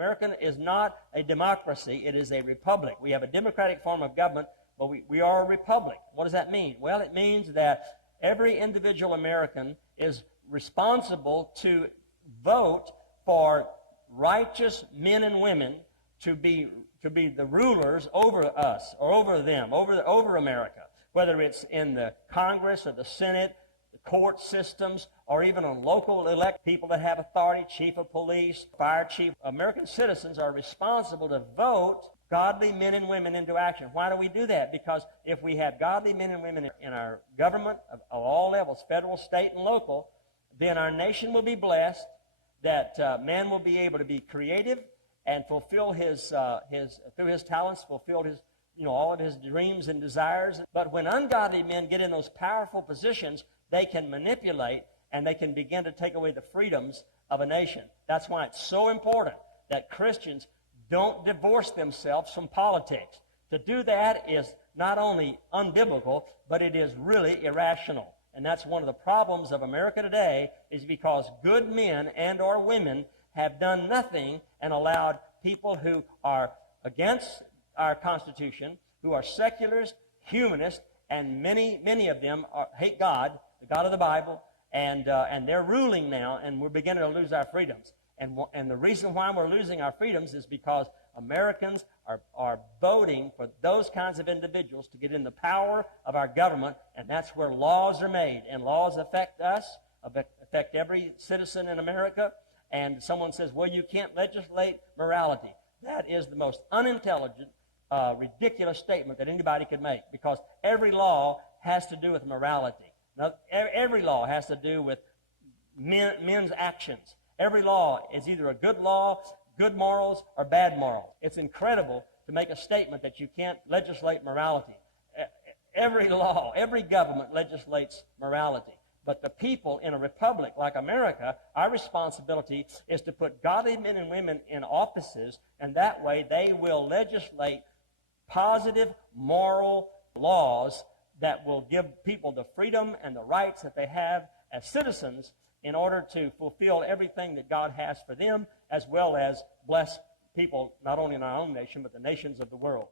America is not a democracy. It is a republic. We have a democratic form of government, but we are a republic. What does that mean? Well, it means that every individual American is responsible to vote for righteous men and women to be the rulers over us, or over them, over America, whether it's in the Congress or the Senate, the court systems, or even on local elect people that have authority, chief of police, fire chief. American citizens are responsible to vote godly men and women into action. Why do we do that? Because if we have godly men and women in our government of all levels, federal, state, and local, then our nation will be blessed, that man will be able to be creative and fulfill through his talents, fulfill his, all of his dreams and desires. But when ungodly men get in those powerful positions, they can manipulate and they can begin to take away the freedoms of a nation. That's why it's so important that Christians don't divorce themselves from politics. To do that is not only unbiblical, but it is really irrational. And that's one of the problems of America today, is because good men and or women have done nothing and allowed people who are against our Constitution, who are seculars, humanists, and many of them hate God, the God of the Bible, and they're ruling now, and we're beginning to lose our freedoms. And the reason why we're losing our freedoms is because Americans are voting for those kinds of individuals to get in the power of our government, and that's where laws are made. And laws affect us, affect every citizen in America. And someone says, well, you can't legislate morality. That is the most unintelligent, ridiculous statement that anybody could make, because every law has to do with morality. Now, every law has to do with men's actions. Every law is either a good law, good morals, or bad morals. It's incredible to make a statement that you can't legislate morality. Every law, every government legislates morality. But the people in a republic like America, our responsibility is to put godly men and women in offices, and that way they will legislate positive, moral laws that will give people the freedom and the rights that they have as citizens in order to fulfill everything that God has for them, as well as bless people not only in our own nation, but the nations of the world.